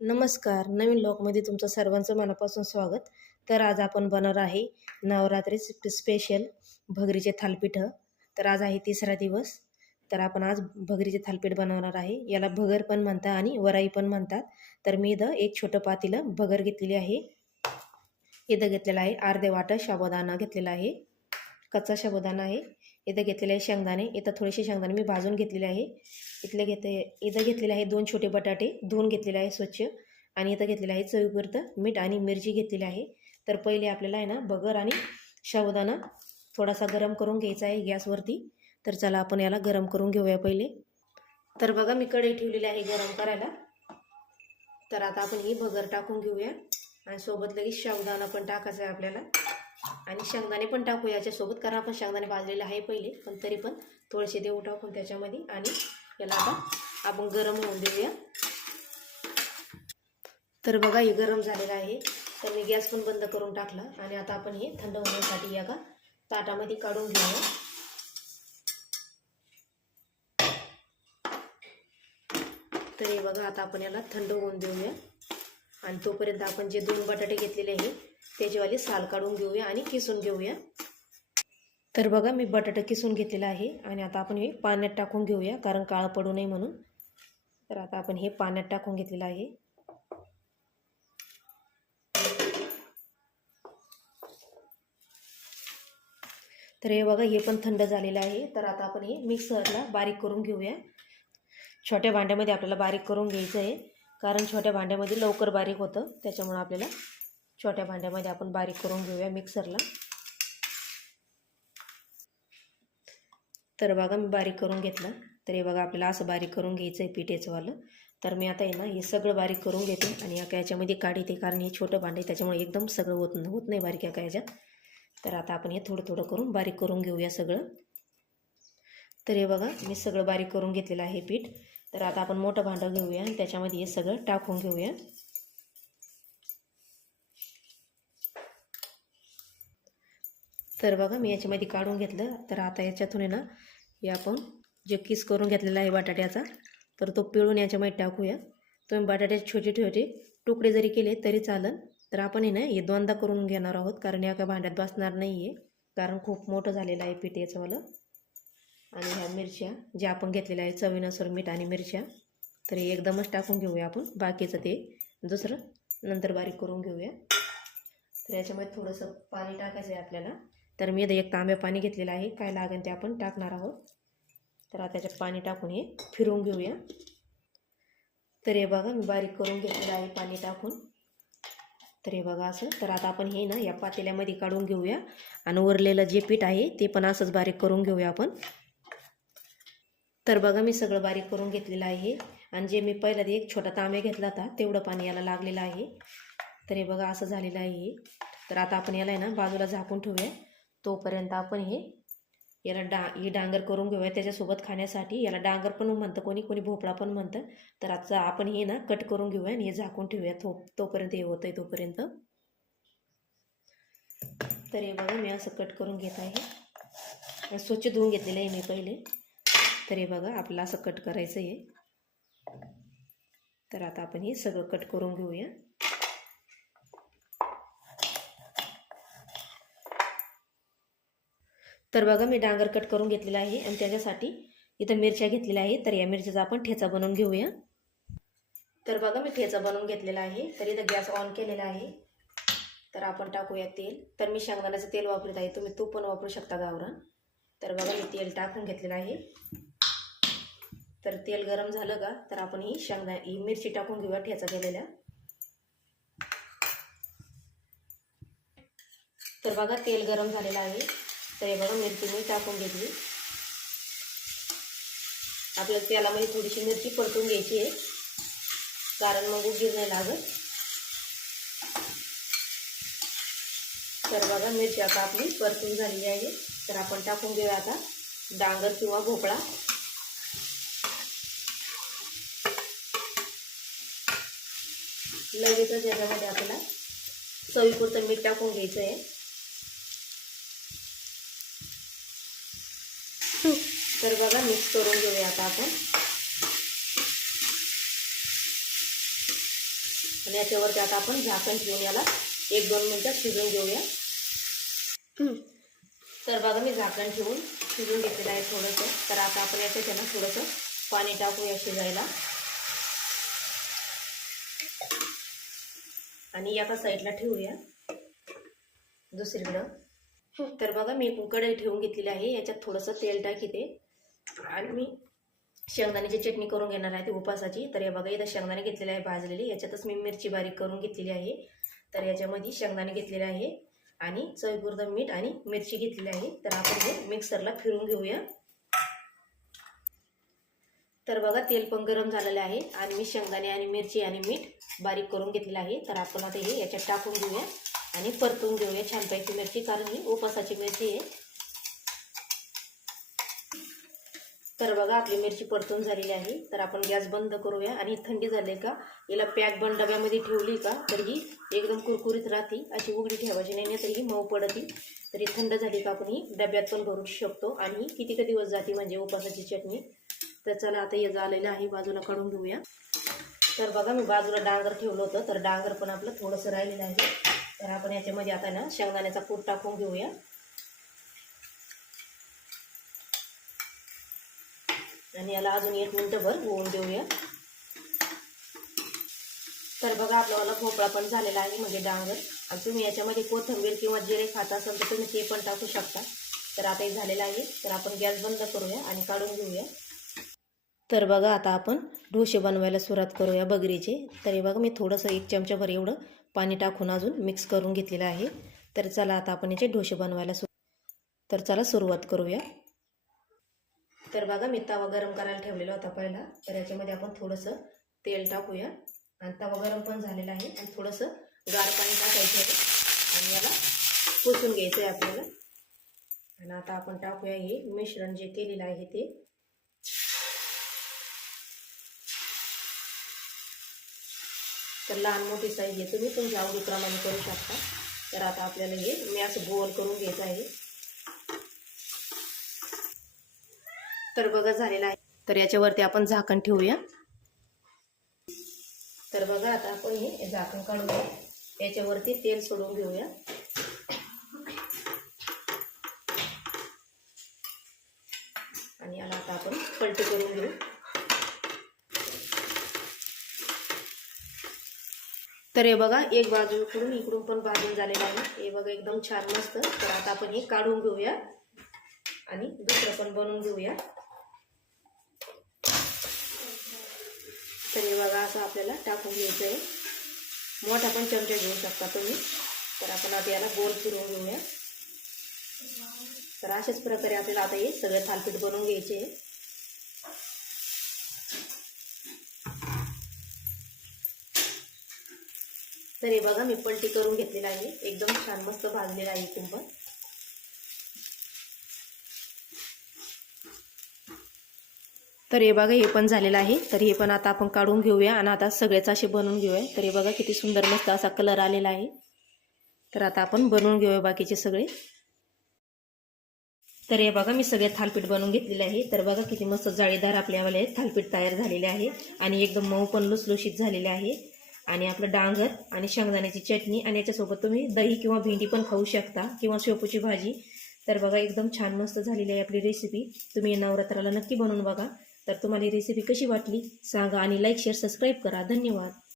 नमस्कार. नवीन ब्लॉगमध्ये तुमचं सर्वांचं मनापासून स्वागत. तर आज आपण बनवणार आहे नवरात्री स्पेशल भगरीचे थालीपीठ. तर आज आहे तिसरा दिवस. तर आपण आज भगरीचे थालीपीठ बनवणार आहे. याला भगर पण म्हणतात आणि वराई पण म्हणतात. तर मी इथं एक छोटं पातेलं भगर घेतलेली आहे. इथं घेतलेला आहे अर्धे वाटं साबुदाणा घेतलेला आहे, कच्चा साबुदाणा आहे. इथं घेतलेले आहे शेंगदाणे. इथं थोडेसे शेंगदाणे मी भाजून घेतलेले आहे. इथं घेतलेले आहे 2 छोटे बटाटे धुवून घेतलेले आहे स्वच्छ. आणि इथं घेतलेलं आहे चवीपुरतं मीठ आणि मिरची घेतलेली आहे. तर पहिले आपल्याला आहे ना भगर आणि साबुदाणा थोडासा गरम करून घ्यायचा आहे गॅसवरती. तर चला आपण याला गरम करून घेऊया पहिले. तर बघा मी कढई ठेवलेली आहे गरम करायला. तर आता आपण ही भगर टाकून घेऊया आणि सोबत लगेच साबुदाणा पण टाकायचा आहे आपल्याला आणि शेंगदाणे पण टाकू याच्यासोबत, कारण आपण शेंगदाणे भाजलेले आहे पहिले, पण तरी पण थोडेसे देऊ टाकून त्याच्यामध्ये. आणि याला आता आपण गरम होऊन देऊया. तर बघा हे गरम झालेलं आहे. तर मी गॅस पण बंद करून टाकला आणि आता आपण हे थंड होण्यासाठी एका ताटामध्ये काढून घेऊया. तर हे बघा आता आपण याला थंड होऊन देऊया आणि तोपर्यंत आपण जे 2 बटाटे घेतलेले आहे त्याच्यावाली साल काढून घेऊया आणि किसून घेऊया. तर बघा मी बटाटा किसून घेतलेला आहे आणि आता आपण हे पाण्यात टाकून घेऊया, कारण काळं पडू नये म्हणून. तर आता आपण हे पाण्यात टाकून घेतलेलं आहे. तर हे बघा हे पण थंड झालेलं आहे. तर आता आपण हे मिक्सरला बारीक करून घेऊया. छोट्या भांड्यामध्ये आपल्याला बारीक करून घ्यायचं आहे, कारण छोट्या भांड्यामध्ये लवकर बारीक होतं, त्याच्यामुळे आपल्याला छोट्या भांड्यामध्ये आपण बारीक करून घेऊया मिक्सरला. तर बघा मी बारीक करून घेतलं. तर हे बघा आपल्याला असं बारीक करून घ्यायचं आहे पिठेचंवालं. तर मी आता आहे ना हे सगळं बारीक करून घेते आणि एका याच्यामध्ये काढते, कारण हे छोटं भांडे त्याच्यामुळे एकदम सगळं होत नाही बारीक एका याच्यात. तर आता आपण हे थोडं थोडं करून बारीक करून घेऊया सगळं. तर हे बघा मी सगळं बारीक करून घेतलेलं आहे पीठ. तर आता आपण मोठं भांडं घेऊया आणि त्याच्यामध्ये हे सगळं टाकून घेऊया. तर बघा मी याच्यामध्ये काढून घेतलं. तर आता याच्यातून आहे ना हे आपण जे किस करून घेतलेला आहे बटाट्याचा, तर तो पिळून याच्यामध्ये टाकूया. तुम्ही बटाट्याचे छोटे छोटे तुकडे जरी केले तरी चालेल. तर आपण आहे ना हे दोनदा करून घेणार आहोत, कारण एका भांड्यात बसणार नाही आहे, कारण खूप मोठं झालेलं आहे पीठ याचंवालं. आणि ह्या मिरच्या ज्या आपण घेतलेल्या आहे चवीनुसार मीठ आणि मिरच्या, तर हे एकदमच टाकून घेऊया आपण. बाकीचं ते दुसरं नंतर बारीक करून घेऊया. तर याच्यामध्ये थोडंसं पाणी टाकायचं आहे आपल्याला. तर मी इथं 1 तांब्या पाणी घेतलेलं आहे. काय लागेल ते आपण टाकणार आहोत. तर आता त्याच्यात पाणी टाकून हे फिरवून घेऊया. तर हे बघा मी बारीक करून घेतलेलं आहे पाणी टाकून. तर हे बघा असं. तर आता आपण हे ना या पातेल्यामध्ये काढून घेऊया आणि उरलेलं जे पीठ आहे ते पण असंच बारीक करून घेऊया आपण. तर बघा मी सगळं बारीक करून घेतलेलं आहे आणि जे मी पहिला 1 छोटा तांब्या घेतला होता तेवढं पाणी याला लागलेलं आहे. तर हे बघा असं झालेलं आहे. तर आता आपण याला आहे ना बाजूला झाकून ठेवूया. तोपर्यंत आपण याला डांगर करून घेऊया. त्याच्यासोबत खाण्यासाठी याला डांगर पण म्हणतं, कोणी कोणी भोपळा पण म्हणतं. तर आता आपण हे ना कट करून घेऊया आणि हे झाकून ठेवूया तोपर्यंत हे होतं आहे तोपर्यंत. तर हे बघा मी असं कट करून घेत आहे. स्वच्छ धुवून घेतलेलं आहे मी पहिले. तर हे बघा आपल्याला असं कट करायचं आहे. तर आता आपण हे सगळं कट करून घेऊया. तर बघा मी डांगर कट करून घेतलेला आहे आणि त्याच्यासाठी इथं मिरच्या घेतलेल्या आहे. तर या मिरच्याचा आपण ठेचा बनवून घेऊया. तर बघा मी ठेचा बनवून घेतलेला आहे. तर इथं गॅस ऑन केलेला आहे. तर आपण टाकूया तेल. तर मी शेंगदाण्याचं तेल वापरत आहे, तुम्ही तूप पण वापरू शकता गावरान. तर बघा मी तेल टाकून घेतलेलं आहे. तर तेल गरम झालं का तर आपण ही मिरची टाकून घेऊया ठेचा केलेल्या. तर बघा तेल गरम झालेलं आहे. तर हे बघा मिरची मी टाकून घेतली. आपल्याला तेलामध्ये थोडीशी मिरची परतून घ्यायची आहे, कारण मग उगीर नाही लागत. तर बघा मिरची आता आपली परतून झालेली आहे. तर आपण टाकून घेऊया आता डांगर किंवा भोपळा. लगेचच याच्यामध्ये आपल्याला चवीपुरतं मीठ टाकून घ्यायचं आहे. तर बघा मिक्स करून घेऊया आता आपण. आणि याच्यावरती आता आपण झाकण ठेवून याला 1-2 मिनिटं शिजवून घेऊया. तर बघा मी झाकण ठेवून शिजवून घेतलेलं आहे थोडंसं. तर आता आपण याच्यात आहे ना थोडंसं पाणी टाकूया शिजायला आणि एका साईडला ठेवूया दुसरीकडं. तर बघा मी कढई ठेवून घेतलेली आहे. याच्यात थोडंसं तेल टाकते आणि मी शेंगदाण्याची चटणी करून घेणार आहे ती उपासाची. तर हे बघा इथं शेंगदाणे घेतलेले आहे भाजलेली. याच्यातच मी मिरची बारीक करून घेतलेली आहे. तर याच्यामध्ये शेंगदाणे घेतलेले आहे आणि चवीपुरतं मीठ आणि मिरची घेतलेली आहे. तर आपण हे मिक्सरला फिरून घेऊया. तर बघा तेल पण गरम झालेलं आहे आणि मी शेंगदाणे आणि मिरची आणि मीठ बारीक करून घेतलेलं आहे. तर आपण आता हे याच्यात टाकून घेऊया आणि परतून घेऊया छानपैकी मिरची, कारण ही उपासाची मिरची आहे. तर बघा आपली मिरची परतून झालेली आहे. तर आपण गॅस बंद करूया आणि थंडी झाली का याला पॅक बंद डब्यामध्ये ठेवली का तर ही एकदम कुरकुरीत राहते. अशी उघडी ठेवायची नाही तर ही मऊ पडती. तरी थंड झाली का आपण ही डब्यात पण भरू शकतो आणि किती दिवस जाते म्हणजे उपासाची चटणी. तर चला आता हे झालेलं आहे बाजूला काढून घेऊया. तर बघा मी बाजूला डांगर ठेवलं होतं. तर डांगर पण आपलं थोडंसं राहिलेलं आहे. तर आपण याच्यामध्ये आता ना शेंगदाण्याचा कूट टाकून घेऊया आणि याला अजून 1 मिनिटभर होऊन देऊया. तर बघा आपल्याला भोपळा पण झालेला आहे म्हणजे डांगर. आणि तुम्ही याच्यामध्ये कोथिंबीर किंवा जिरे खात असाल तर तुम्ही ते पण टाकू शकता. तर आता हे झालेलं आहे. तर आपण गॅस बंद करूया आणि काढून घेऊया. तर बघा आता आपण डोसे बनवायला सुरुवात करूया बगरीचे. तर हे बघा मी थोडंसं 1 चमचाभर एवढं पाणी टाकून अजून मिक्स करून घेतलेलं आहे. तर चला आता आपण याचे डोसे बनवायला सुरुवात करूया. तर बघा मी तवा गरम करायला ठेवलेला होता पहिला. तर याच्यामध्ये आपण थोडंसं तेल टाकूया आणि तवा गरम पण झालेला आहे आणि थोडंसं गार पाणी टाकायचं आहे आणि याला पुसून घ्यायचं आहे आपल्याला. आणि आता आपण टाकूया हे मिश्रण जे केलेलं आहे ते. तर लहान मोठी साईज आहे तुम्ही तुमच्या आवडीप्रमाणे करू शकता. तर आता आपल्याला हे मी असं गोल करून घ्यायचं आहे. तर बघा झालेलं आहे. तर याच्यावरती आपण झाकण ठेवूया. तर बघा आता आपण हे झाकण काढूया. याच्यावरती तेल सोडून घेऊया आणि याला आता आपण पलटी करून घेऊ. तर हे बघा एक बाजूकडून इकडून पण भाजून झालेलं आहे. हे बघा एकदम छान मस्त. तर आता आपण हे काढून घेऊया आणि दुसरं पण बनवून घेऊया. तर हे बघा असं आपल्याला टाकून घ्यायचं आहे. मोठा पण चमचा घेऊ शकता तुम्ही. तर आपण आता याला गोल फिरवून घेऊया. तर अशाच प्रकारे आपल्याला आता हे सगळे थालीपीठ बनवून घ्यायचे आहे. तर हे बघा मी पलटी करून घेतलेला आहे. एकदम छान मस्त भाजलेला आहे इथून पण. तर हे बघा हे पण झालेलं आहे. तर हे पण आता आपण काढून घेऊया आणि आता सगळेच असे बनवून घेऊया. तर हे बघा किती सुंदर मस्त असा कलर आलेला आहे. तर आता आपण बनवून घेऊया बाकीचे सगळे. तर हे बघा मी सगळे थालीपीठ बनवून घेतलेले आहे. तर बघा किती मस्त जाळीदार आपल्यावाले थालीपीठ तयार झालेले आहे आणि एकदम मऊ पण लुसलुशीत झालेले आहे. आणि आपलं डांगर आणि शेंगदाण्याची चटणी आणि याच्यासोबत तुम्ही दही किंवा भेंडी पण खाऊ शकता किंवा शेपूची भाजी. तर बघा एकदम छान मस्त झालेली आहे आपली रेसिपी. तुम्ही नवरात्राला नक्की बनवून बघा. तर तुम्हाला ही रेसिपी कशी वाटली सांगा आणि लाईक शेअर सबस्क्राईब करा. धन्यवाद.